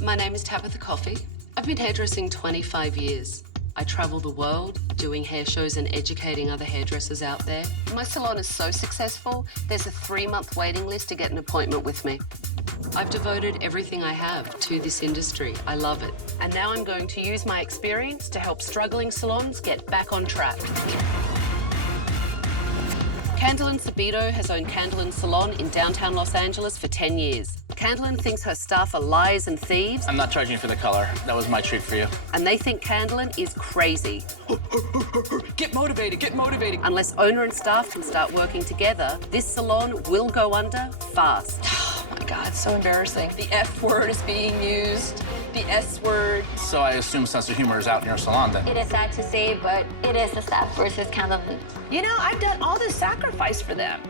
My name is Tabitha Coffee. I've been hairdressing 25 years. I travel the world doing hair shows and educating other hairdressers out there. My salon is so successful, there's a 3-month waiting list to get an appointment with me. I've devoted everything I have to this industry. I love it. And now I'm going to use my experience to help struggling salons get back on track. Candelan has owned Candelan Salon in downtown Los Angeles for 10 years. Candelyn thinks her staff are liars and thieves. I'm not charging you for the color. That was my treat for you. And they think Candelyn is crazy. Get motivated, get motivated. Unless owner and staff can start working together, this salon will go under fast. Oh my God, so embarrassing. The F word is being used, the S word. So I assume sense of humor is out in your salon then. It is sad to say, but it is the staff versus Candelyn. You know, I've done all this sacrifice for them.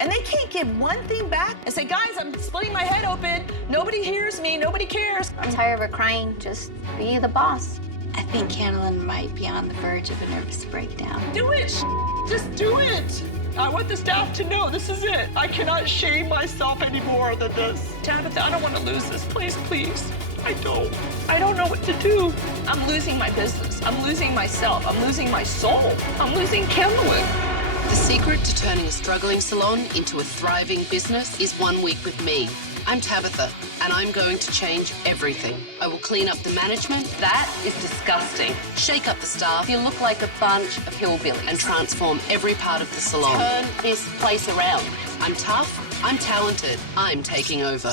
And they can't give one thing back and say, guys, I'm splitting my head open. Nobody hears me, nobody cares. I'm tired of her crying. Just be the boss. I think Candelyn might be on the verge of a nervous breakdown. Do it, just do it. I want the staff to know this is it. I cannot shame myself any more than this. Tabitha, I don't want to lose this, please, please. I don't know what to do. I'm losing my business. I'm losing myself. I'm losing my soul. I'm losing Candelyn. The secret to turning a struggling salon into a thriving business is 1 week with me. I'm Tabitha, and I'm going to change everything. I will clean up the management. That is disgusting. Shake up the staff. You look like a bunch of hillbillies. And transform every part of the salon. Turn this place around. I'm tough. I'm talented. I'm taking over.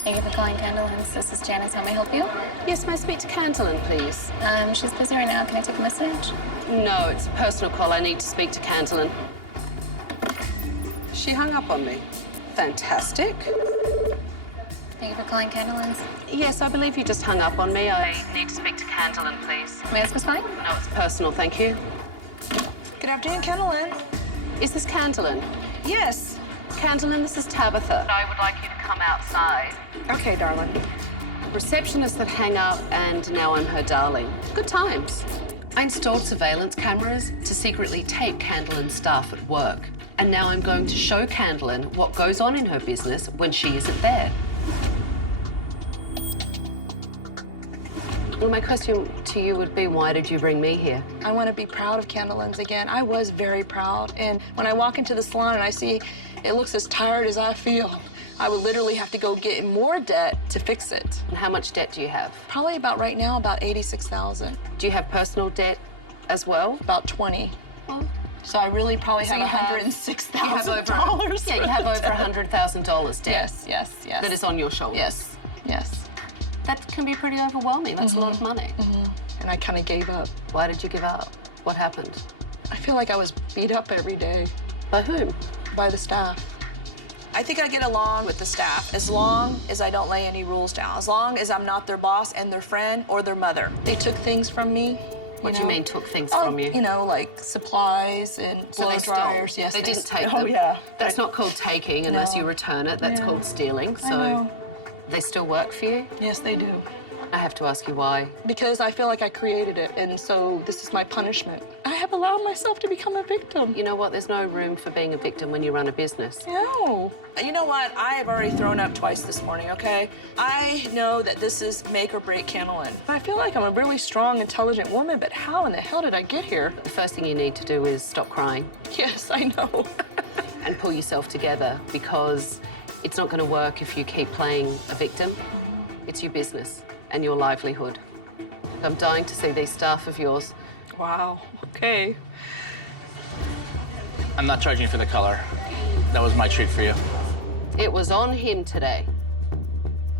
Thank you for calling Candelyn. This is Janice. How may I help you? Yes, may I speak to Candelyn, please? She's busy right now. Can I take a message? No, it's a personal call. I need to speak to Candelyn. She hung up on me. Fantastic. Thank you for calling Candelyn. Yes, I believe you just hung up on me. I need to speak to Candelyn, please. May I ask what's fine? No, it's personal, thank you. Good afternoon, Candelyn. Is this Candelyn? Yes. Candelyn, this is Tabitha. I would like you to come outside. Okay, darling. Receptionists that hang up, and now I'm her darling. Good times. I installed surveillance cameras to secretly tape Candelyn's staff at work. And now I'm going to show Candelyn what goes on in her business when she isn't there. Well, my question to you would be, why did you bring me here? I want to be proud of Candelyn's again. I was very proud. And when I walk into the salon and I see it looks as tired as I feel, I would literally have to go get in more debt to fix it. And how much debt do you have? Probably about right now, about $86,000. Do you have personal debt as well? About 20. Oh. So I really probably So have you have- $106,000. Yeah, you have over $100,000 debt. Yes, yes, yes. That is on your shoulders. Yes, yes. That can be pretty overwhelming. That's a lot of money. And I kind of gave up. Why did you give up? What happened? I feel like I was beat up every day By whom? by the staff. I think I get along with the staff as long as I don't lay any rules down, as long as I'm not their boss and their friend or their mother. They took things from me. What do you mean took things Oh, from you? You know, like supplies and So blow they stole. dryers. Yes, They didn't take Oh, them. yeah. That's not called taking unless No. you return it. That's Yeah. called stealing. I So know. they still work for you? Yes, they do. I have to ask you why. Because I feel like I created it, and so this is my punishment. I have allowed myself to become a victim. You know what? There's no room for being a victim when you run a business. No. You know what? I have already thrown up twice this morning, okay? I know that this is make or break Candelyn. I feel like I'm a really strong, intelligent woman, but how in the hell did I get here? The first thing you need to do is stop crying Yes, I know. and pull yourself together, because it's not going to work if you keep playing a victim. It's your business and your livelihood. I'm dying to see these staff of yours. Wow, okay. I'm not charging you for the color. That was my treat for you. It was on him today,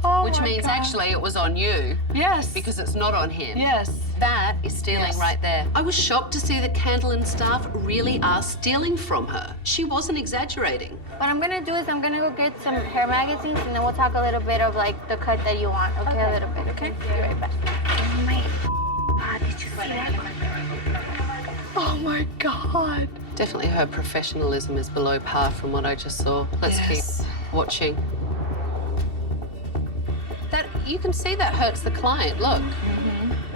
Oh which my means God. actually it was on you. Yes. Because it's not on him. Yes. That is stealing Yes. right there. I was shocked to see that Candelyn staff really are stealing from her. She wasn't exaggerating. What I'm gonna do is I'm gonna go get some hair magazines and then we'll talk a little bit of like the cut that you want. Okay, a little bit. Okay. Be right back. Oh my God, did you see that? Oh my God. Definitely her professionalism is below par from what I just saw. Let's Yes. keep watching. That, you can see that hurts the client. Look.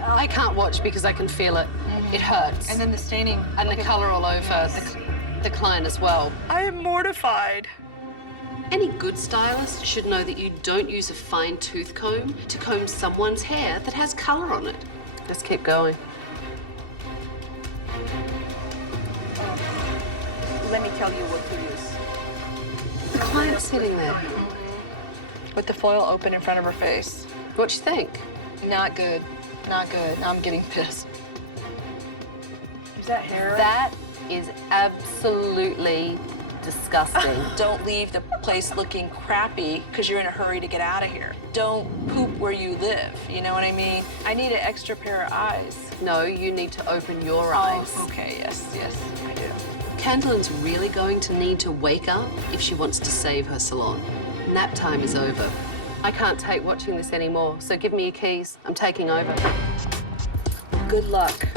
I can't watch because I can feel it. It hurts. And then the staining. And the color all over the client as well. I am mortified. Any good stylist should know that you don't use a fine tooth comb to comb someone's hair that has colour on it. Let's keep going. Let me tell you what to use. The client's sitting there. With the foil open in front of her face. What you think? Not good. Not good. Now I'm getting pissed. Is that hair? That is absolutely disgusting. Don't leave the place looking crappy because you're in a hurry to get out of here. Don't poop where you live. You know what I mean? I need an extra pair of eyes. No, you need to open your eyes. Oh, okay, yes, I do. Candelan's really going to need to wake up if she wants to save her salon. Nap time is over. I can't take watching this anymore, so give me your keys. I'm taking over. Good luck.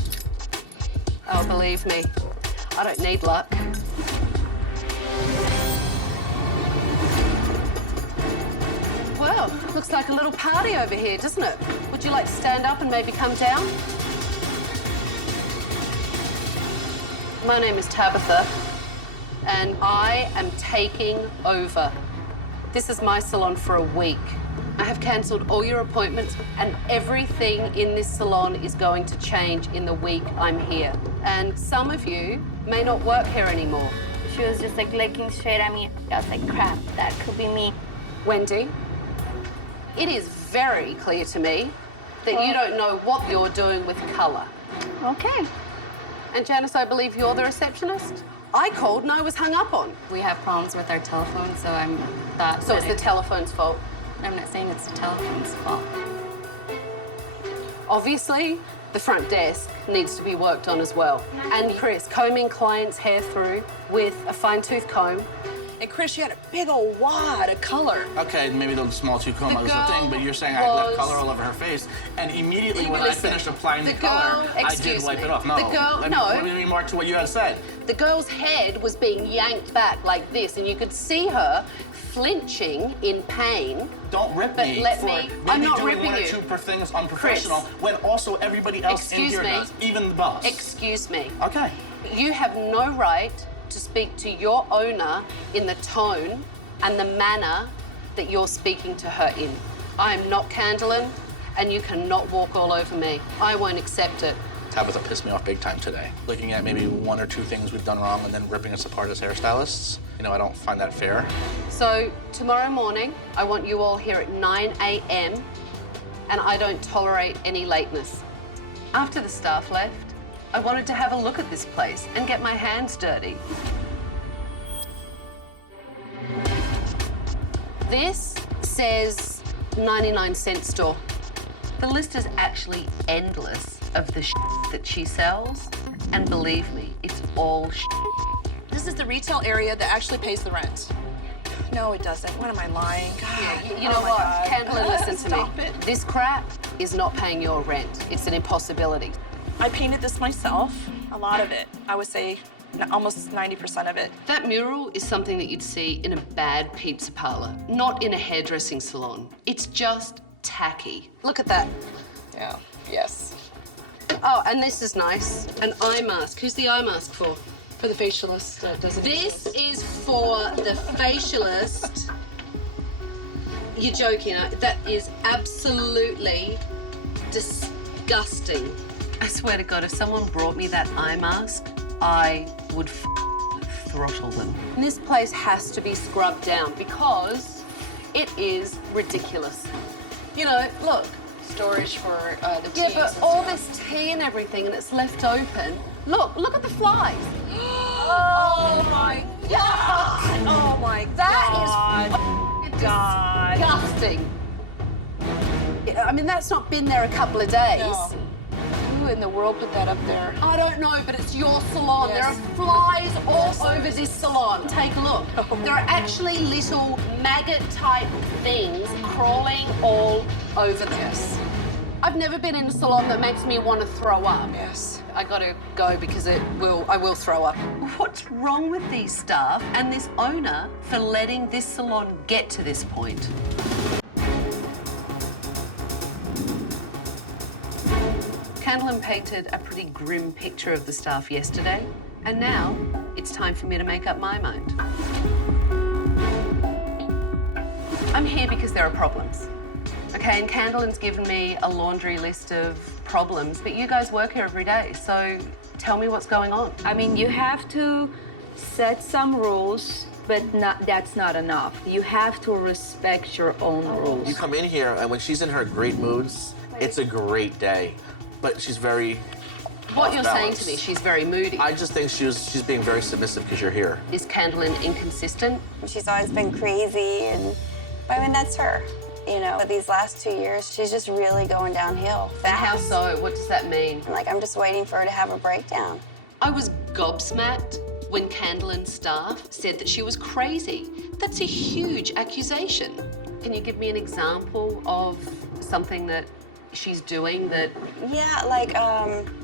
Oh, believe me, I don't need luck. Well, looks like a little party over here, doesn't it? Would you like to stand up and maybe come down? My name is Tabitha, and I am taking over. This is my salon for a week. I have cancelled all your appointments, and everything in this salon is going to change in the week I'm here. And some of you may not work here anymore. She was just like looking straight at me. I was like, crap, that could be me. Wendy, it is very clear to me that you don't know what you're doing with colour. Okay. And Janice, I believe you're the receptionist? I called and I was hung up on. We have problems with our telephone, so I'm thought. So it's the telephone's fault. I'm not saying it's the telephone's fault. Obviously, the front desk needs to be worked on as well. And Chris, combing clients' hair through with a fine-tooth comb. And Chris, you had a big old wad of color. Okay, maybe the small tooth comb was the girl thing, but you're saying I left was- color all over her face, and immediately when I Listen, finished applying the the color, girl- I did excuse wipe me. it off. No, The girl- let me, no. let me remark to what you had said. The girl's head was being yanked back like this, and you could see her flinching in pain. Don't rip But me let for me- maybe I'm not doing ripping one or you. two per thing is unprofessional when also everybody else Excuse in here me. does, even the boss. Excuse me. Okay. You have no right to speak to your owner in the tone and the manner that you're speaking to her in. I am not Candelyn, and you cannot walk all over me. I won't accept it. Tabitha pissed me off big time today. Looking at maybe one or two things we've done wrong and then ripping us apart as hairstylists. You know, I don't find that fair. So tomorrow morning, I want you all here at 9 a.m. and I don't tolerate any lateness. After the staff left, I wanted to have a look at this place and get my hands dirty. This says 99-cent store. The list is actually endless of the that she sells, and believe me, it's all This is the retail area that actually pays the rent. No, it doesn't. What am I lying? God. You know what, God. Candelyn, listen to me. Stop it. This crap is not paying your rent. It's an impossibility. I painted this myself. A lot of it. I would say almost 90% of it. That mural is something that you'd see in a bad pizza parlor, not in a hairdressing salon. It's just tacky. Look at that. Yeah. Yes. Oh, and this is nice. An eye mask. Who's the eye mask for? For the facialist that doesn't. This is for the facialist. You're joking. That is absolutely disgusting. I swear to God, if someone brought me that eye mask, I would throttle them. And this place has to be scrubbed down because it is ridiculous. You know, look. Storage for the teas. Yeah, but and all stuff. this tea and everything, and it's left open. Look at the flies. Oh my God! Oh my That is God. disgusting. I mean, that's not been there a couple of days. No. Who in the world put that up there? I don't know, but it's your salon. Yes. There are flies all over this salon. Take a look. Oh. There are actually little maggot-type things crawling all over this. I've never been in a salon that makes me want to throw up. Yes. I gotta go because I will throw up. What's wrong with these staff and this owner for letting this salon get to this point? Candelyn painted a pretty grim picture of the staff yesterday, and now it's time for me to make up my mind. I'm here because there are problems. Okay, and Candelan's given me a laundry list of problems, but you guys work here every day, so tell me what's going on. I mean, you have to set some rules, but that's not enough. You have to respect your own rules. You come in here, and when she's in her great moods, it's a great day. But she's very What you're saying off-balance. to me, she's very moody. I just think she's being very submissive because you're here. Is Candelan inconsistent? She's always been crazy, but I mean, that's her. You know, but these last 2 years, she's just really going downhill fast. How so? What does that mean? Like, I'm just waiting for her to have a breakdown. I was gobsmacked when Candelan's staff said that she was crazy. That's a huge accusation. Can you give me an example of something that she's doing that... Yeah, like,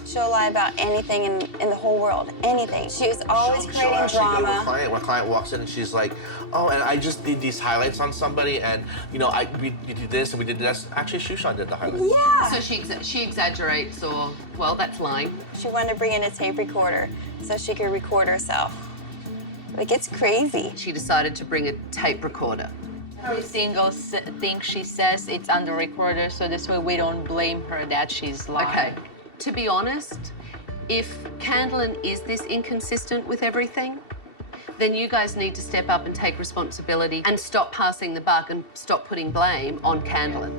she'll lie about anything in the whole world, anything. She's always She'll creating actually go to drama. when a client walks in and she's like, oh, and I just did these highlights on somebody, and you know, we did this and we did this. Actually, Shushan did the highlights. Yeah. So she exaggerates, or, well, that's lying. She wanted to bring in a tape recorder so she could record herself. Like, it's crazy. She decided to bring a tape recorder. Every single thing she says, it's on the recorder, so this way we don't blame her that she's lying. Okay, to be honest, if Candelan is this inconsistent with everything, then you guys need to step up and take responsibility and stop passing the buck and stop putting blame on Candelan.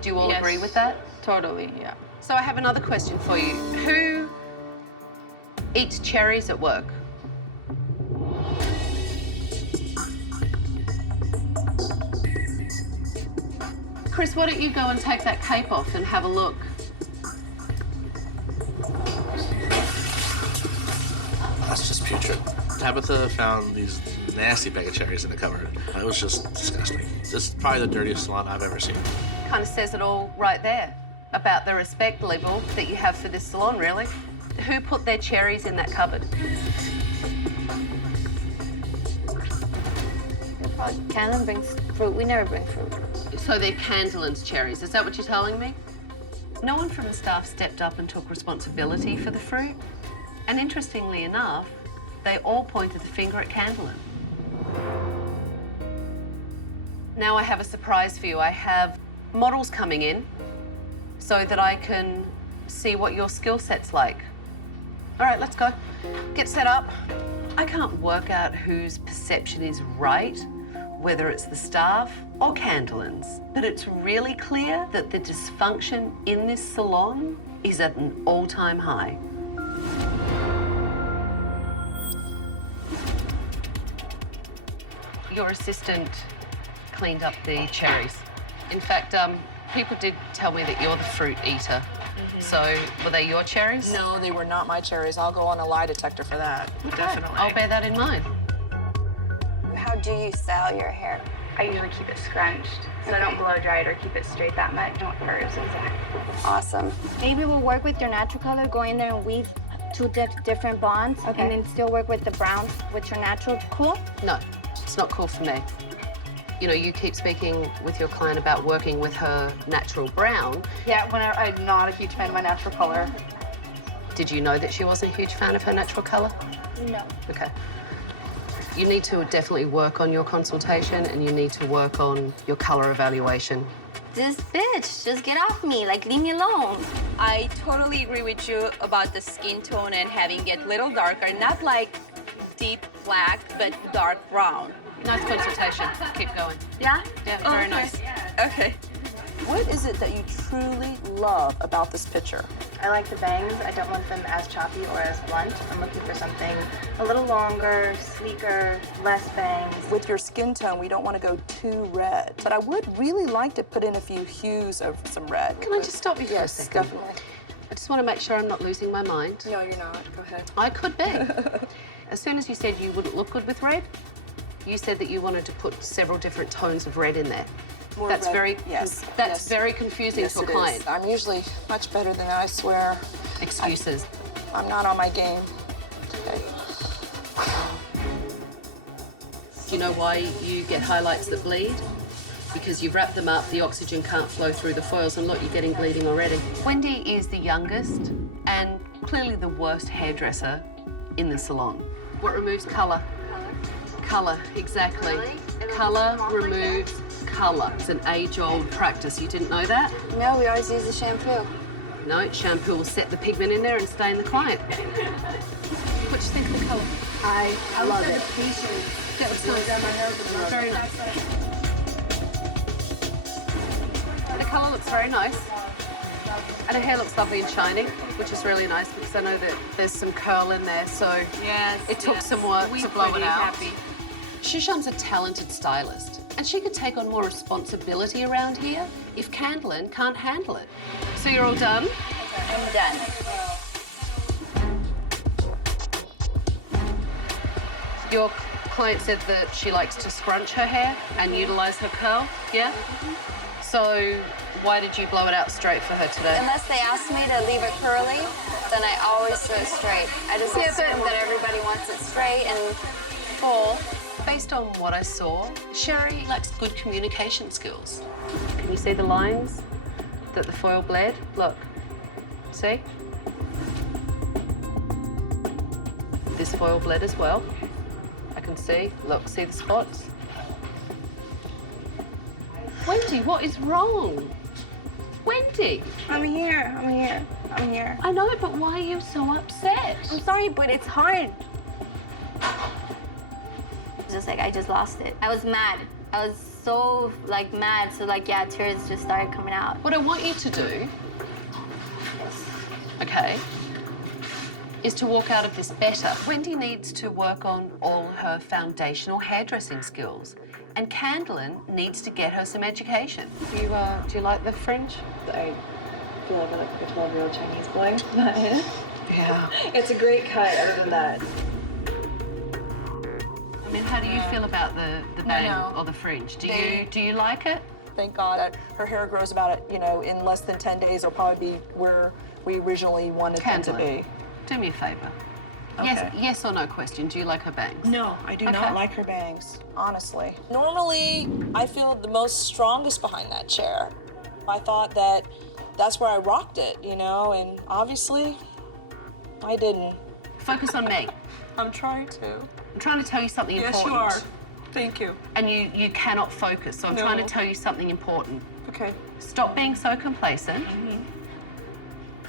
Do you all Yes. agree with that? Totally, yeah. So I have another question for you. Who eats cherries at work? Chris, why don't you go and take that cape off and have a look? That's just putrid. Tabitha found these nasty bag of cherries in the cupboard. It was just disgusting. This is probably the dirtiest salon I've ever seen. Kind of says it all right there about the respect level that you have for this salon, really. Who put their cherries in that cupboard? Candelan brings fruit. We never bring fruit. So they're Candelan's cherries. Is that what you're telling me? No one from the staff stepped up and took responsibility for the fruit. And interestingly enough, they all pointed the finger at Candelan. Now I have a surprise for you. I have models coming in so that I can see what your skill set's like. All right, let's go. Get set up. I can't work out whose perception is right, whether it's the staff or Candelan's, but it's really clear that the dysfunction in this salon is at an all-time high. Your assistant cleaned up the cherries. In fact, people did tell me that you're the fruit eater. So, were they your cherries? No, they were not my cherries. I'll go on a lie detector for that. Okay, Definitely. I'll bear that in mind. How do you style your hair? I usually keep it scrunched, so I don't blow dry it or keep it straight that much. I want hers exactly. Awesome. Maybe we'll work with your natural color, go in there and weave two different blondes, Okay. and then still work with the browns with your natural. Cool? No, it's not cool for me. You know, you keep speaking with your client about working with her natural brown. Yeah, whenever I'm not a huge fan of my natural color. Did you know that she wasn't a huge fan of her natural color? No. Okay. You need to definitely work on your consultation and you need to work on your color evaluation. This bitch, just get off me, like leave me alone. I totally agree with you about the skin tone and having it a little darker, not like deep black, but dark brown. Nice consultation. Keep going. Yeah? Yeah, very nice. Okay. What is it that you truly love about this picture? I like the bangs. I don't want them as choppy or as blunt. I'm looking for something a little longer, sleeker, less bangs. With your skin tone, we don't want to go too red. But I would really like to put in a few hues of some red. Can I just stop you for a Yes, second? definitely. I just want to make sure I'm not losing my mind. No, you're not. Go ahead. I could be. As soon as you said you wouldn't look good with red, you said that you wanted to put several different tones of red in there. More That's red. very Yes. That's Yes. very confusing Yes, to a it is. client. I'm usually much better than that, I swear. Excuses. I'm not on my game today. Do you know why you get highlights that bleed? Because you've wrapped them up, the oxygen can't flow through the foils, and look, you're getting bleeding already. Wendy is the youngest and clearly the worst hairdresser in the salon. What removes colour? Colour, exactly. Colour removes colour. It's an age-old practice. You didn't know that? No, we always use the shampoo. No, shampoo will set the pigment in there and stain the client. What do you think of the colour? I love it. That looks nice. Very nice. The colour looks very nice. And her hair looks lovely and shiny, which is really nice because I know that there's some curl in there, so it took some work to blow it out. Shushan's a talented stylist, and she could take on more responsibility around here if Candelyn can't handle it. So you're all done? I'm done. Your client said that she likes to scrunch her hair and utilise her curl, yeah? So why did you blow it out straight for her today? Unless they ask me to leave it curly, then I always do it straight. I just assume that everybody wants it straight and full. Based on what I saw, Sherry lacks good communication skills. Can you see the lines that the foil bled? Look, see? This foil bled as well. I can see, look, see the spots? Wendy, what is wrong? Wendy! I'm here. I know, but why are you so upset? I'm sorry, but it's hard. Just like I just lost it. I was mad. I was so mad. So yeah, tears just started coming out. What I want you to do, okay, is to walk out of this better. Wendy needs to work on all her foundational hairdressing skills. And Candelyn needs to get her some education. Do you like the fringe? I feel like a 12-year-old Chinese boy. Yeah. It's a great cut, other than that. I mean, how do you feel about the bang or the fringe? Do you like it? Thank God that her hair grows about, in less than 10 days. It'll probably be where we originally wanted them to be. Do me a favour. Okay. Yes or no question. Do you like her bangs? No, I do not like her bangs, honestly. Normally, I feel the most strongest behind that chair. I thought that that's where I rocked it, and obviously, I didn't. Focus on me. I'm trying to. I'm trying to tell you something important. Yes, you are. Thank you. And you cannot focus, so I'm trying to tell you something important. Okay. Stop being so complacent.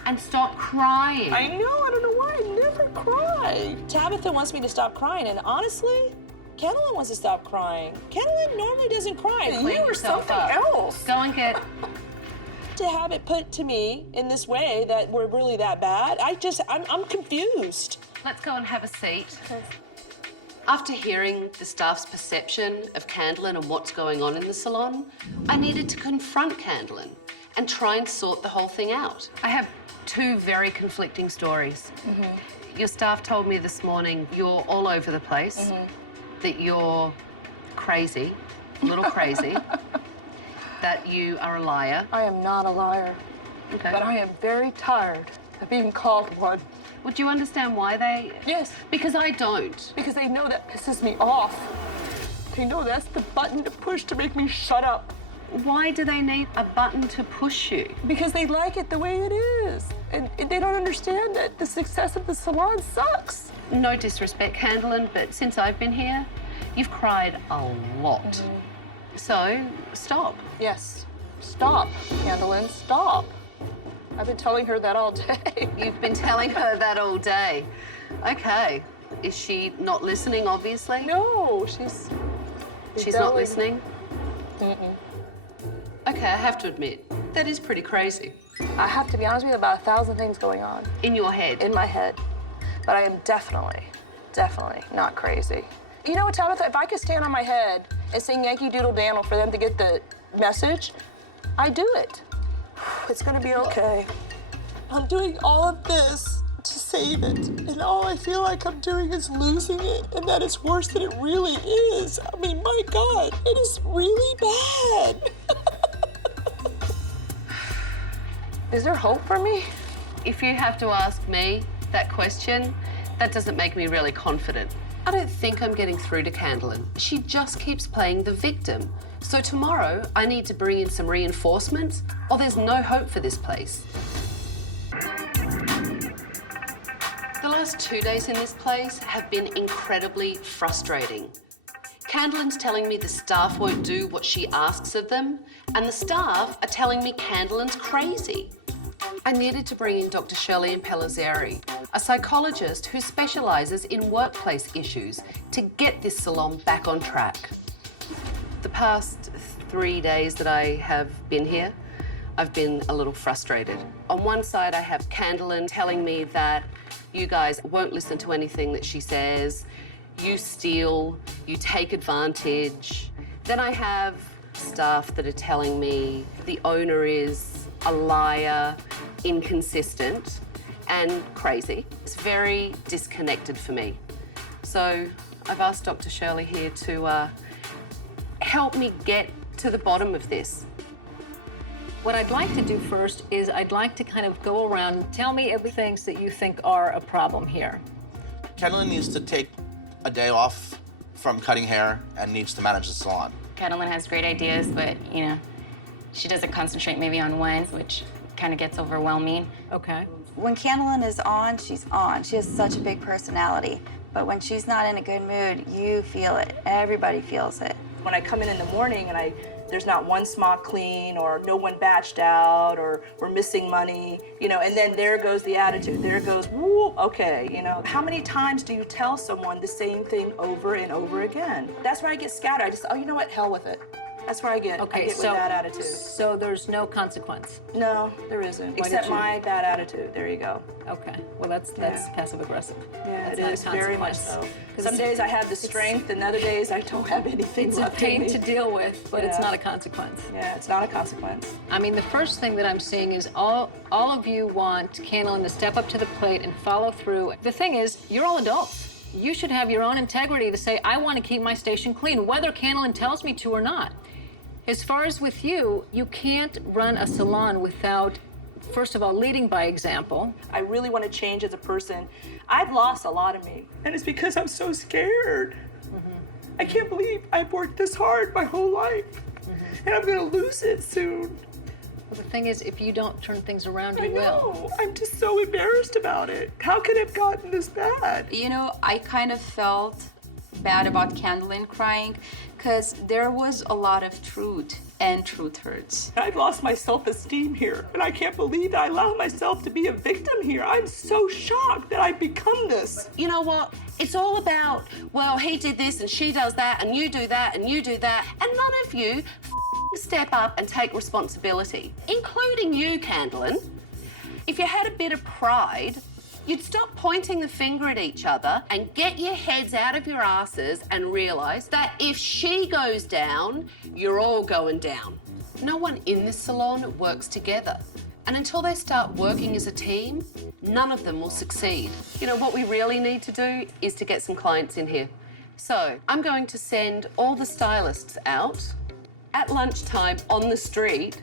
And stop crying. I know, I don't know why I never cry. Tabitha wants me to stop crying, and honestly, Candelyn wants to stop crying. Candelyn normally doesn't cry. You or something else. Go and get... To have it put to me in this way that we're really that bad, I'm confused. Let's go and have a seat. Okay. After hearing the staff's perception of Candelyn and what's going on in the salon, I needed to confront Candelyn and try and sort the whole thing out. I have two very conflicting stories. Your staff told me this morning you're all over the place, that you're crazy, a little crazy, that you are a liar. I am not a liar, but I am very tired of being called one. Would you understand why they... Yes. Because I don't. Because they know that pisses me off. They know that's the button to push to make me shut up. Why do they need a button to push you? Because they like it the way it is. And they don't understand that the success of the salon sucks. No disrespect, Candelyn, but since I've been here, you've cried a lot. So, stop. Yes. Stop, Candelyn, stop. I've been telling her that all day. You've been telling her that all day. Okay. Is she not listening, obviously? No, she's not listening? Okay, I have to admit, that is pretty crazy. I have to be honest with you, about 1,000 things going on. In your head? In my head. But I am definitely not crazy. You know what, Tabitha, if I could stand on my head and sing Yankee Doodle Dangle for them to get the message, I do it. It's gonna be okay. I'm doing all of this to save it, and all I feel like I'm doing is losing it, and that it's worse than it really is. I mean, my God, it is really bad. Is there hope for me? If you have to ask me that question, that doesn't make me really confident. I don't think I'm getting through to Candelyn. She just keeps playing the victim. So tomorrow, I need to bring in some reinforcements, or there's no hope for this place. The last 2 days in this place have been incredibly frustrating. Candelan's telling me the staff won't do what she asks of them, and the staff are telling me Candelan's crazy. I needed to bring in Dr. Shirley Pellizzeri, a psychologist who specialises in workplace issues, to get this salon back on track. The past 3 days that I have been here, I've been a little frustrated. On one side, I have Candelyn telling me that you guys won't listen to anything that she says, you steal, you take advantage. Then I have staff that are telling me the owner is a liar, inconsistent, and crazy. It's very disconnected for me. So I've asked Dr. Shirley here to help me get to the bottom of this. What I'd like to do first is I'd like to kind of go around and tell me everything that you think are a problem here. Candelyn needs to take a day off from cutting hair and needs to manage the salon. Candelyn has great ideas, but, you know, she doesn't concentrate maybe on one, which kind of gets overwhelming. Okay. When Candelyn is on, she's on. She has such a big personality. But when she's not in a good mood, you feel it. Everybody feels it. When I come in the morning and there's not one smock clean or no one batched out or we're missing money, you know, and then there goes the attitude. There goes, woo, okay, you know. How many times do you tell someone the same thing over and over again? That's where I get scattered. I just, oh, you know what, hell with it. That's where I get, Okay, I get so, with that attitude. So there's no consequence? No, there isn't. Except my bad attitude. There you go. Okay. Well, that's passive aggressive. Yeah, That's it not a is very much consequence. so. Some days I have the strength, and other days I don't have anything It's a left in pain me. to deal with, but it's Yeah. not a consequence. Yeah, it's not a consequence. I mean, the first thing that I'm seeing is all of you want Candelyn to step up to the plate and follow through. The thing is, you're all adults. You should have your own integrity to say, I want to keep my station clean, whether Candelyn tells me to or not. As far as with you, you can't run a salon without, first of all, leading by example. I really want to change as a person. I've lost a lot of me, and it's because I'm so scared. I can't believe I've worked this hard my whole life, and I'm going to lose it soon. Well, the thing is, if you don't turn things around, you I will. know. I'm just so embarrassed about it. How could it have gotten this bad? You know, I kind of felt bad about Candelyn crying because there was a lot of truth, and truth hurts. I've lost my self-esteem here, and I can't believe that I allow myself to be a victim here. I'm so shocked that I've become this. You know what? It's all about, well, he did this and she does that and you do that and you do that. And none of you step up and take responsibility, including you, Candelyn. If you had a bit of pride, you'd stop pointing the finger at each other and get your heads out of your asses and realise that if she goes down, you're all going down. No one in this salon works together. And until they start working as a team, none of them will succeed. You know, what we really need to do is to get some clients in here. So I'm going to send all the stylists out at lunchtime on the street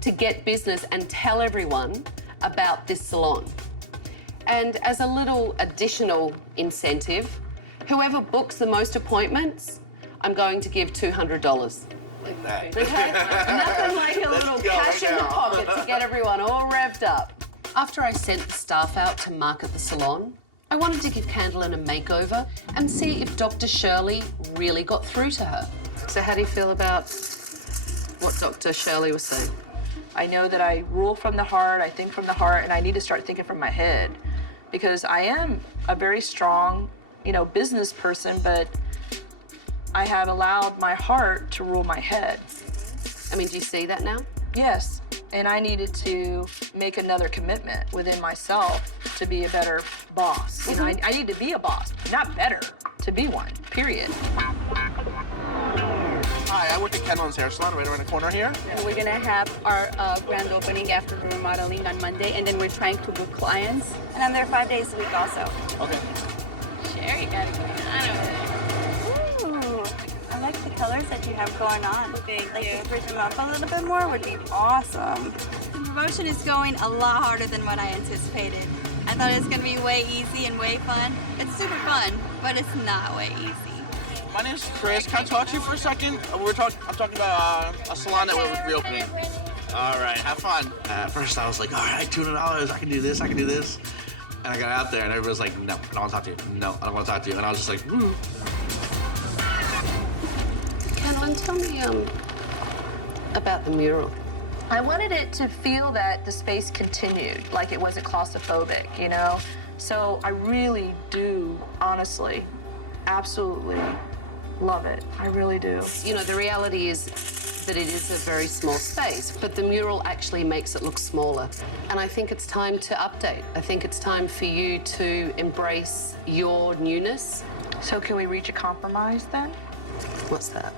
to get business and tell everyone about this salon. And as a little additional incentive, whoever books the most appointments, I'm going to give $200. Like that. Okay? Nothing like a Let's little go cash in the now. pocket to get everyone all revved up. After I sent the staff out to market the salon, I wanted to give Candelyn a makeover and see if Dr. Shirley really got through to her. So how do you feel about what Dr. Shirley was saying? I know that I rule from the heart, I think from the heart, and I need to start thinking from my head. Because I am a very strong, you know, business person, but I have allowed my heart to rule my head. I mean, do you see that now? Yes, and I needed to make another commitment within myself to be a better boss. You know, I need to be a boss, not better, to be one, period. Hi, I work at Candelan's hair salon right around the corner here. And we're gonna have our grand opening after remodeling on Monday, and then we're trying to book clients. And I'm there 5 days a week also. Okay. Sherry got it going on. Ooh, I like the colors that you have going on. Like to switch them up a little bit more would be awesome. The promotion is going a lot harder than what I anticipated. I thought it was gonna be way easy and way fun. It's super fun, but it's not way easy. My name's Chris. Can I talk to you for a second? I'm talking about a salon that we're reopening. All right, have fun. At first, I was like, all right, $200. I can do this. I can do this. And I got out there, and everybody was like, no, I don't want to talk to you. No, I don't want to talk to you. And I was just like, woo. Candelyn, tell me about the mural. I wanted it to feel that the space continued, like it wasn't claustrophobic, you know? So I really do, honestly, absolutely love it. I really do. You know, the reality is that it is a very small space, but the mural actually makes it look smaller. And I think it's time to update. I think it's time for you to embrace your newness. So can we reach a compromise then? What's that?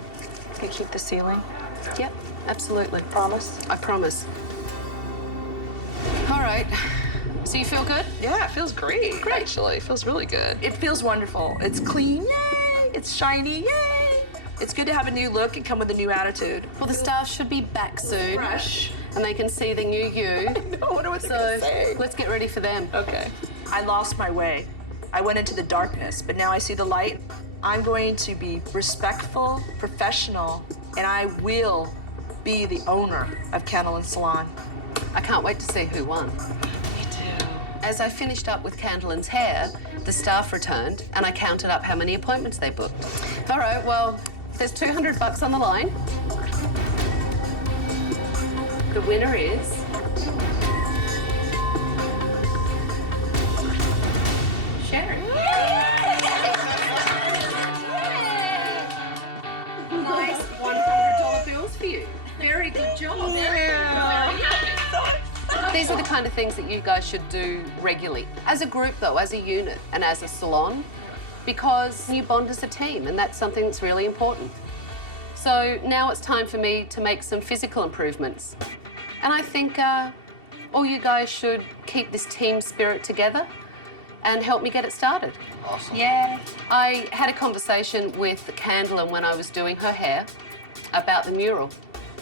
We keep the ceiling? Yep, absolutely. Promise? I promise. All right. So you feel good? Yeah, it feels great, actually. It feels really good. It feels wonderful. It's clean, yay! It's shiny, yay! It's good to have a new look and come with a new attitude. Well, the staff should be back soon. Fresh. And they can see the new you. I know, I wonder what they're gonna say. Let's get ready for them. Okay. I lost my way. I went into the darkness, but now I see the light. I'm going to be respectful, professional, and I will be the owner of Candelan Salon. I can't wait to see who won. Me too. As I finished up with Candelan's hair, the staff returned and I counted up how many appointments they booked. All right, well, there's $200 on the line. The winner is... Sharon. Nice $100 bills for you. Very good job. These are the kind of things that you guys should do regularly. As a group, though, as a unit and as a salon, because you bond as a team, and that's something that's really important. So now it's time for me to make some physical improvements. And I think all you guys should keep this team spirit together and help me get it started. Awesome. Yeah. I had a conversation with Candelyn when I was doing her hair about the mural.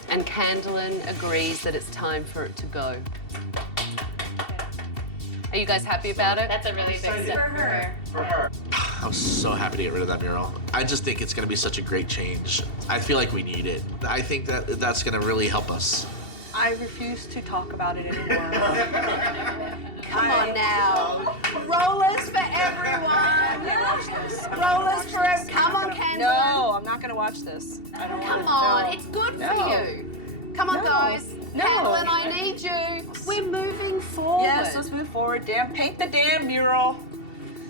And Candelyn agrees that it's time for it to go. Are you guys happy about it? That's a really big step for her. For her. I'm so happy to get rid of that mural. I just think it's going to be such a great change. I feel like we need it. I think that that's going to really help us. I refuse to talk about it anymore. Come on now. Rollers for everyone. Rollers for everyone. Come on, Candelyn. No, I'm not going to watch this. I don't Come want on, to. it's good No. for you. Come on, No. guys. No. Candelyn, I need you. We're moving forward. Yes, let's move forward. Paint the damn mural.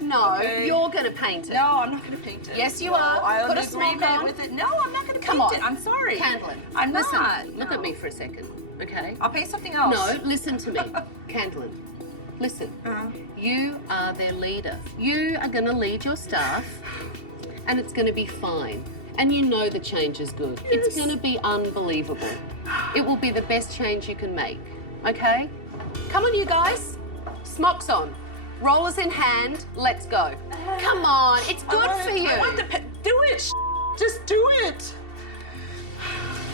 No, Okay. you're going to paint it. No, I'm not going to paint it. Yes, you No, are. I'll Put a agree smock on. with it. No, I'm not going to Come paint on. it. I'm sorry. Candelyn, I'm listen, not. look at me for a second, okay? I'll paint something else. No, listen to me. Candelyn, listen. You are their leader. You are going to lead your staff, and it's going to be fine. And you know the change is good. Yes. It's going to be unbelievable. It will be the best change you can make, okay? Come on, you guys. Smocks on. Rollers in hand. Let's go. Come on. It's good for you. I want the do it. Just do it.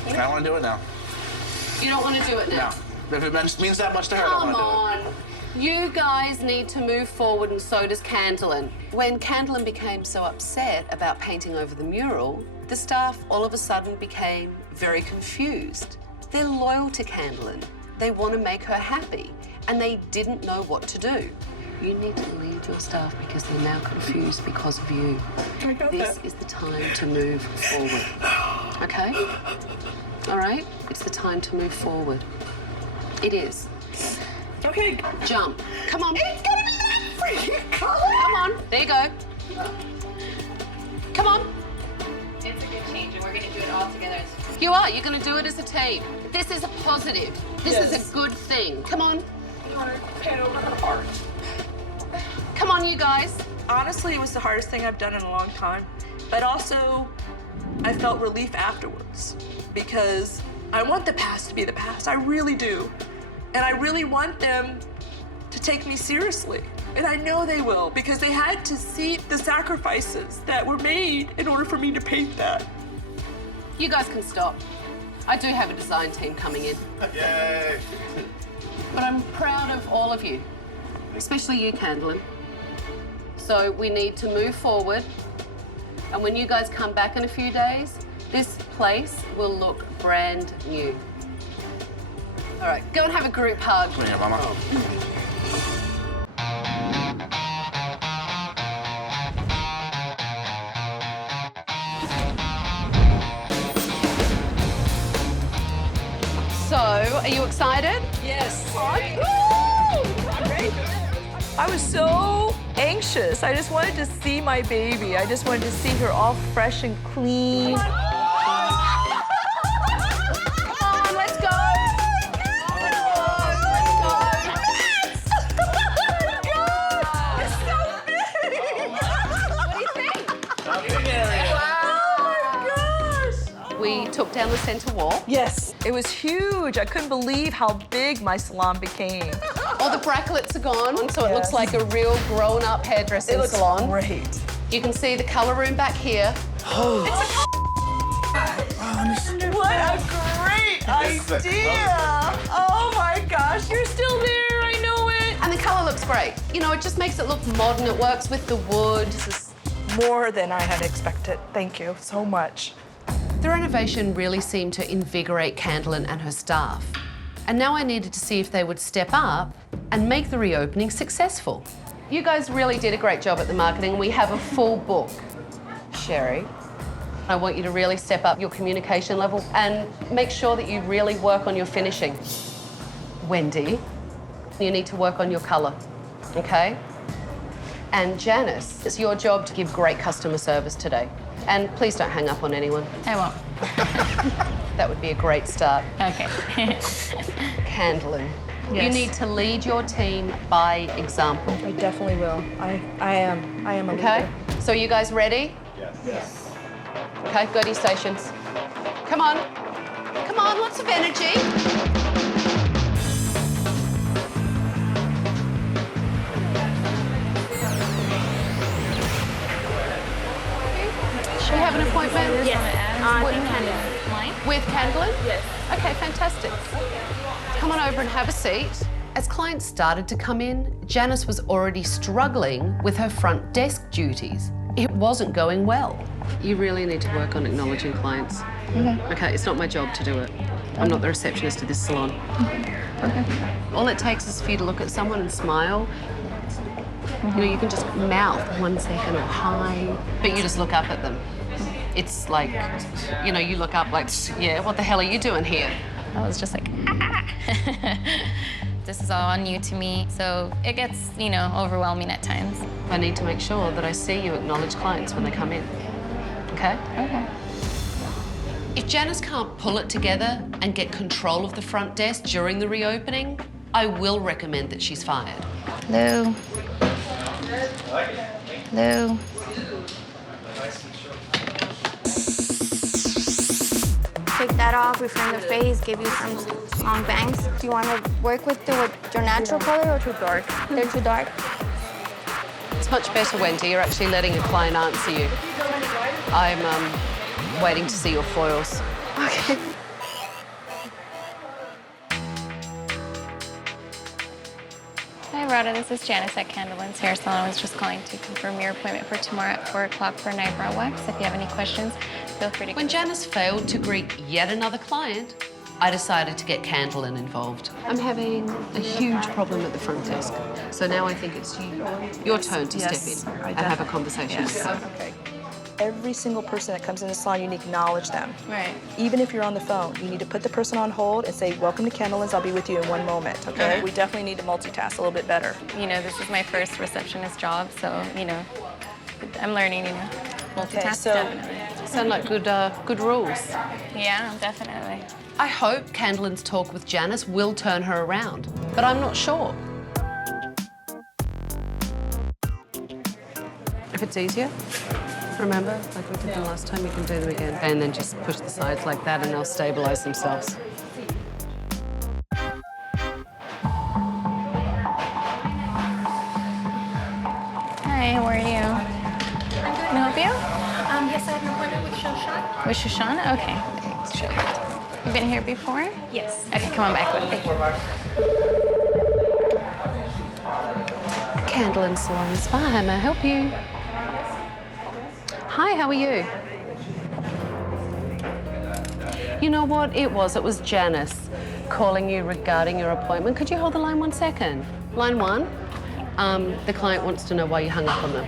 I want to do it now. You don't want to do it now? No. If it means that much to her, I don't Come want to do it. on. You guys need to move forward, and so does Candelyn. When Candelyn became so upset about painting over the mural, the staff all of a sudden became very confused. They're loyal to Candelyn. They want to make her happy, and they didn't know what to do. You need to lead your staff because they're now confused because of you. This is the time to move forward. Okay? All right? It's the time to move forward. It is. Okay. Jump. Come on. It's gonna be that freaking color. Come on. There you go. Come on. It's a good change, and we're going to do it all together. You are. You're going to do it as a team. This is a positive. This is a good thing. Come on. You want to paint over her heart? Come on, you guys. Honestly, it was the hardest thing I've done in a long time. But also, I felt relief afterwards because I want the past to be the past. I really do. And I really want them to take me seriously. And I know they will because they had to see the sacrifices that were made in order for me to paint that. You guys can stop. I do have a design team coming in. Yay! But I'm proud of all of you, especially you, Candelyn. So we need to move forward. And when you guys come back in a few days, this place will look brand new. All right, go and have a group hug. Come here, Mama. So, are you excited? Yes. I was so anxious. I just wanted to see my baby. I just wanted to see her all fresh and clean. Come on, let's go. We took down the center wall. Yes, it was huge. I couldn't believe how big my salon became. All the brackets are gone, so it looks like a real grown-up hairdressing salon. Great. You can see the color room back here. What a great idea! Oh my gosh, you're still there, I know it. And the color looks great. You know, it just makes it look modern. It works with the wood. This is more than I had expected. Thank you so much. The renovation really seemed to invigorate Candelyn and her staff. And now I needed to see if they would step up and make the reopening successful. You guys really did a great job at the marketing. We have a full book. Sherry, I want you to really step up your communication level and make sure that you really work on your finishing. Wendy, you need to work on your color, okay? And Janice, it's your job to give great customer service today. And please don't hang up on anyone. I won't. That would be a great start. Okay. Candelyn, Yes. you need to lead your team by example. I definitely will. I am a Okay? leader. So are you guys ready? Yes. Okay, go to your stations. Come on. Come on, lots of energy. We have an appointment? Yes. With Candelyn? Yes. Okay, fantastic. Come on over and have a seat. As clients started to come in, Janice was already struggling with her front desk duties. It wasn't going well. You really need to work on acknowledging clients. Okay, it's not my job to do it. I'm not the receptionist of this salon. Okay. All it takes is for you to look at someone and smile. You know, you can just mouth 1 second or hi, but you just look up at them. It's like, you know, you look up like, yeah, what the hell are you doing here? I was just like, This is all new to me, so it gets, you know, overwhelming at times. I need to make sure that I see you acknowledge clients when they come in, okay? Okay. If Janice can't pull it together and get control of the front desk during the reopening, I will recommend that she's fired. Hello. Hello. Take that off, reframe the face, give you some long bangs. Do you want to work with your natural color or too dark? They're too dark. It's much better, Wendy. You're actually letting a client answer you. I'm waiting to see your foils. Okay. Hi, Rhoda. This is Janice at Candelan's Hair Salon. I was just calling to confirm your appointment for tomorrow at 4 o'clock for an eyebrow wax. If you have any questions, feel free to... When Janice failed to greet yet another client, I decided to get Candelyn involved. I'm having a huge problem at the front desk. So now I think it's your turn to step in and have a conversation. Yes. Okay. Every single person that comes in the salon, you need to acknowledge them. Right. Even if you're on the phone, you need to put the person on hold and say, welcome to Candelan's, I'll be with you in 1 moment, okay? We definitely need to multitask a little bit better. You know, this is my first receptionist job, so, you know, I'm learning, you know, multitask, so definitely. Sound like good rules. Yeah, definitely. I hope Candelyn's talk with Janice will turn her around, but I'm not sure. If it's easier, remember, like we did the last time, you can do them again. And then just push the sides like that and they'll stabilize themselves. Hi, how are you? Can I help you? Yes, I have an appointment with Shoshana. With Shoshana? Okay, sure. You've been here before? Yes. Okay, come on back with me. Candelan Salon Spa, how may I help you? Hi, how are you? You know what it was Janice calling you regarding your appointment. Could you hold the line 1 second? Line 1, the client wants to know why you hung up on them.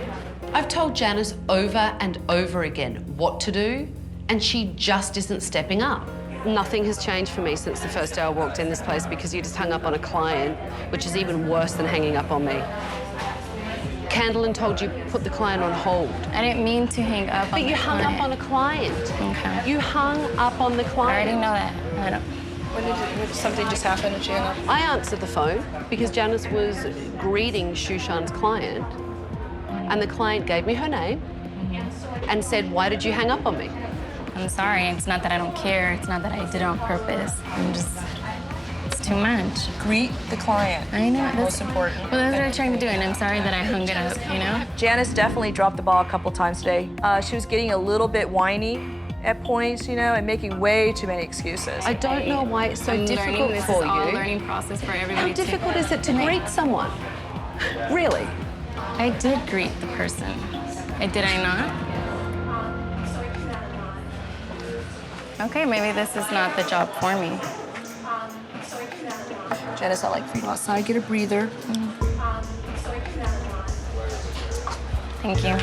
I've told Janice over and over again what to do, and she just isn't stepping up. Nothing has changed for me since the first day I walked in this place because you just hung up on a client, which is even worse than hanging up on me. Candelan told you put the client on hold. I didn't mean to hang up on the client. But you hung up on a client. Okay. You hung up on the client. I already know that. I don't. When did something just happen and she hung up? I answered the phone because Janice was greeting Shushan's client, and the client gave me her name and said, "Why did you hang up on me?" I'm sorry. It's not that I don't care. It's not that I did it on purpose. It's too much. Greet the client. I know. That's most important. Well, that's what I'm trying to do, and I'm sorry that I hung it up, you know? Janice definitely dropped the ball a couple times today. She was getting a little bit whiny at points, you know, and making way too many excuses. I don't know why it's so difficult This for is all a you. learning process for everybody. How difficult is it to greet someone? Really? I did greet the person. Did I not? Okay, maybe this is not the job for me. Janice, I like for you to go outside, get a breather. Thank you.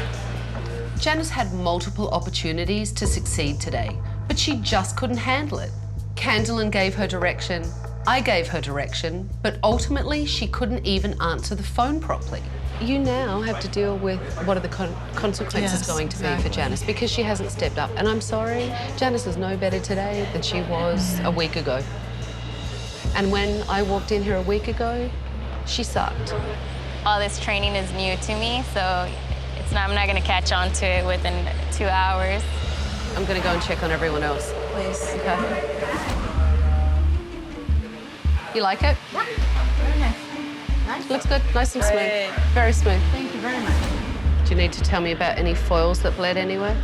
Janice had multiple opportunities to succeed today, but she just couldn't handle it. Candelan gave her direction, I gave her direction, but ultimately she couldn't even answer the phone properly. You now have to deal with what are the consequences going to be for Janice because she hasn't stepped up. And I'm sorry, Janice is no better today than she was a week ago. And when I walked in here a week ago, she sucked. All this training is new to me, so I'm not going to catch on to it within 2 hours. I'm going to go and check on everyone else. Please. Okay. You like it? Yeah. Very nice. Nice. Looks good, nice and smooth. Very smooth. Thank you very much. Do you need to tell me about any foils that bled anywhere?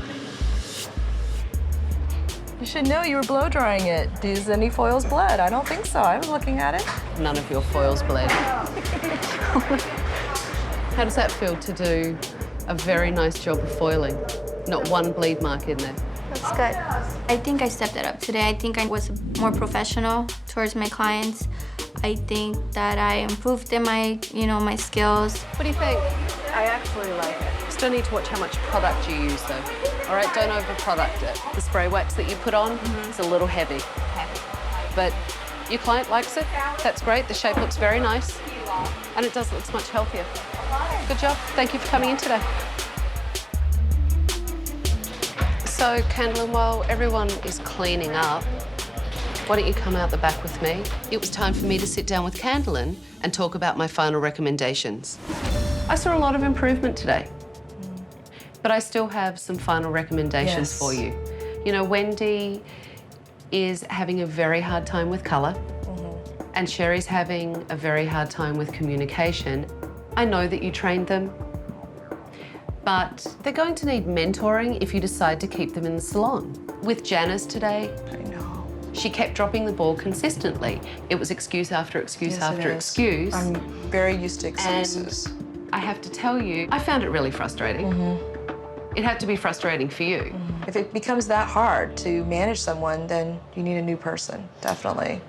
You should know you were blow drying it. Does any foils bled? I don't think so. I was looking at it. None of your foils bled. How does that feel to do a very nice job of foiling? Not one bleed mark in there. That's good. I think I stepped it up today. I think I was more professional towards my clients. I think that I improved in my skills. What do you think? I actually like it. Still need to watch how much product you use though. All right, don't over-product it. The spray wax that you put on is a little heavy. Okay. But your client likes it. That's great. The shape looks very nice. And it does look much healthier. Good job. Thank you for coming in today. So, Candelan, while everyone is cleaning up, why don't you come out the back with me? It was time for me to sit down with Candelan and talk about my final recommendations. I saw a lot of improvement today, but I still have some final recommendations for you. You know, Wendy is having a very hard time with colour, and Sherry's having a very hard time with communication. I know that you trained them, but they're going to need mentoring if you decide to keep them in the salon. With Janice today, she kept dropping the ball consistently. It was excuse after excuse after excuse. I'm very used to excuses. And I have to tell you, I found it really frustrating. It had to be frustrating for you. If it becomes that hard to manage someone, then you need a new person, definitely.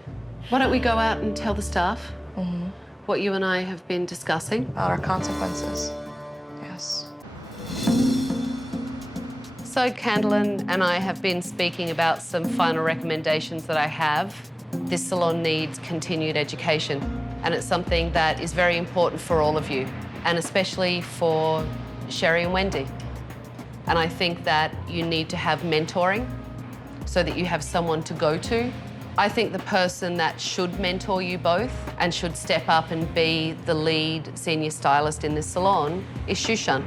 Why don't we go out and tell the staff what you and I have been discussing? About our consequences, yes. So Candelan and I have been speaking about some final recommendations that I have. This salon needs continued education, and it's something that is very important for all of you, and especially for Sherry and Wendy. And I think that you need to have mentoring so that you have someone to go to. I think the person that should mentor you both and should step up and be the lead senior stylist in this salon is Shushan.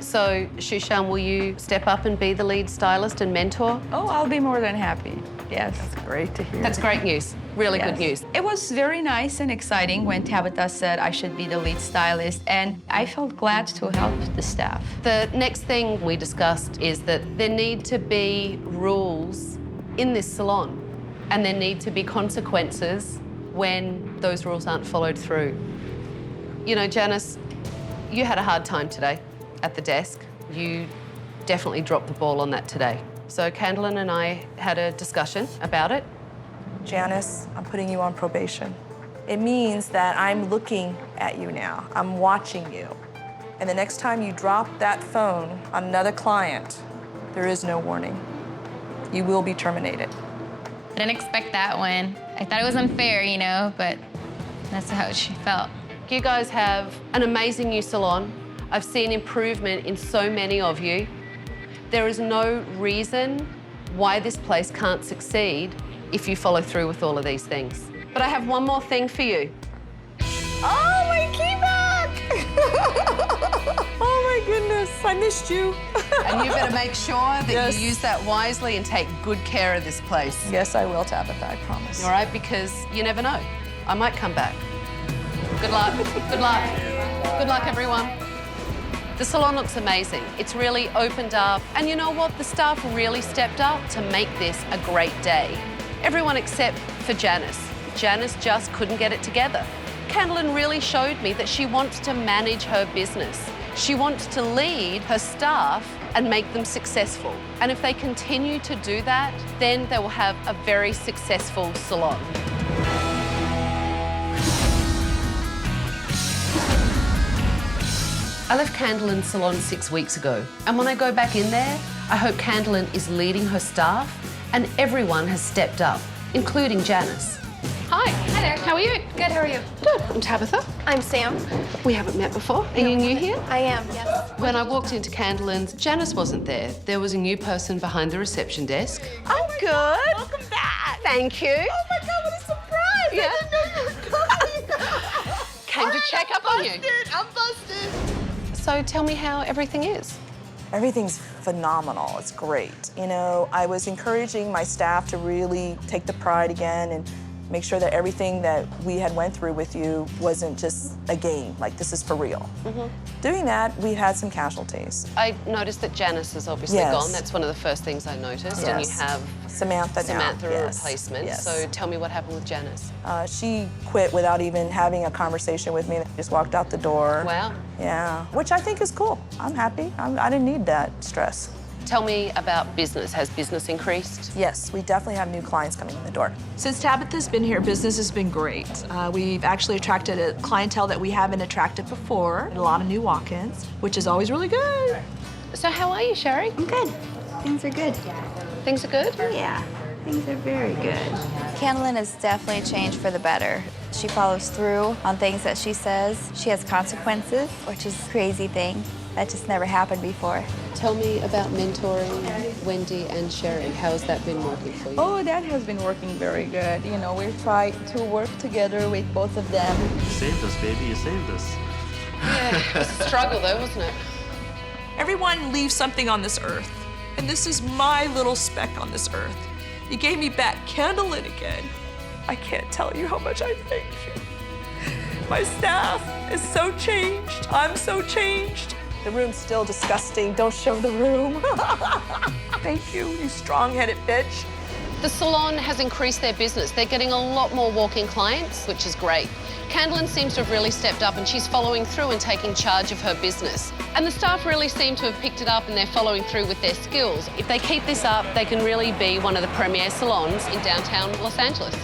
So, Shushan, will you step up and be the lead stylist and mentor? Oh, I'll be more than happy. Yes. That's great to hear. That's great news. Really good news. It was very nice and exciting when Tabitha said I should be the lead stylist, and I felt glad to help the staff. The next thing we discussed is that there need to be rules in this salon, and there need to be consequences when those rules aren't followed through. You know, Janice, you had a hard time today at the desk. You definitely dropped the ball on that today. So Candelan and I had a discussion about it. Janice, I'm putting you on probation. It means that I'm looking at you now. I'm watching you. And the next time you drop that phone on another client, there is no warning. You will be terminated. didn't expect that one. I thought it was unfair, you know, but that's how she felt. You guys have an amazing new salon. I've seen improvement in so many of you. There is no reason why this place can't succeed if you follow through with all of these things. But I have one more thing for you. Oh, my keyback! Oh, my goodness, I missed you. And you better make sure that you use that wisely and take good care of this place. Yes, I will, Tabitha, I promise. All right, because you never know. I might come back. Good luck, good luck. Good luck, everyone. The salon looks amazing. It's really opened up. And you know what? The staff really stepped up to make this a great day. Everyone except for Janice. Janice just couldn't get it together. Candelyn really showed me that she wants to manage her business. She wants to lead her staff and make them successful. And if they continue to do that, then they will have a very successful salon. I left Candelan Salon 6 weeks ago, and when I go back in there, I hope Candelyn is leading her staff and everyone has stepped up, including Janice. Hi. Hi there. How are you? Good, how are you? Good. I'm Tabitha. I'm Sam. We haven't met before. Are you new here? I am, yes. When I walked into Candelan's, Janice wasn't there. There was a new person behind the reception desk. I'm good. Welcome back. Thank you. Oh my God, what a surprise! Yeah. I didn't know you were coming. Came to check up on you. I'm busted. So tell me how everything is. Everything's phenomenal. It's great. You know, I was encouraging my staff to really take the pride again and make sure that everything that we had went through with you wasn't just a game, like this is for real. Doing that, we had some casualties. I noticed that Janice is obviously gone. That's one of the first things I noticed. And you have Samantha now. a replacement. So tell me what happened with Janice. She quit without even having a conversation with me. Just walked out the door. Wow. Yeah, which I think is cool. I'm happy. I didn't need that stress. Tell me about business. Has business increased? Yes, we definitely have new clients coming in the door. Since Tabitha's been here, business has been great. We've actually attracted a clientele that we haven't attracted before, a lot of new walk-ins, which is always really good. So how are you, Sherry? I'm good. Things are good. Things are good? Yeah, things are very good. Candelyn has definitely changed for the better. She follows through on things that she says. She has consequences, which is a crazy thing. That just never happened before. Tell me about mentoring Wendy and Sherry. How has that been working for you? Oh, that has been working very good. You know, we've tried to work together with both of them. You saved us, baby. You saved us. Yeah, it was a struggle though, wasn't it? Everyone leaves something on this earth, and this is my little speck on this earth. You gave me back Candelyn again. I can't tell you how much I thank you. My staff is so changed. I'm so changed. The room's still disgusting. Don't show the room. Thank you, you strong-headed bitch. The salon has increased their business. They're getting a lot more walk-in clients, which is great. Candelyn seems to have really stepped up and she's following through and taking charge of her business. And the staff really seem to have picked it up and they're following through with their skills. If they keep this up, they can really be one of the premier salons in downtown Los Angeles.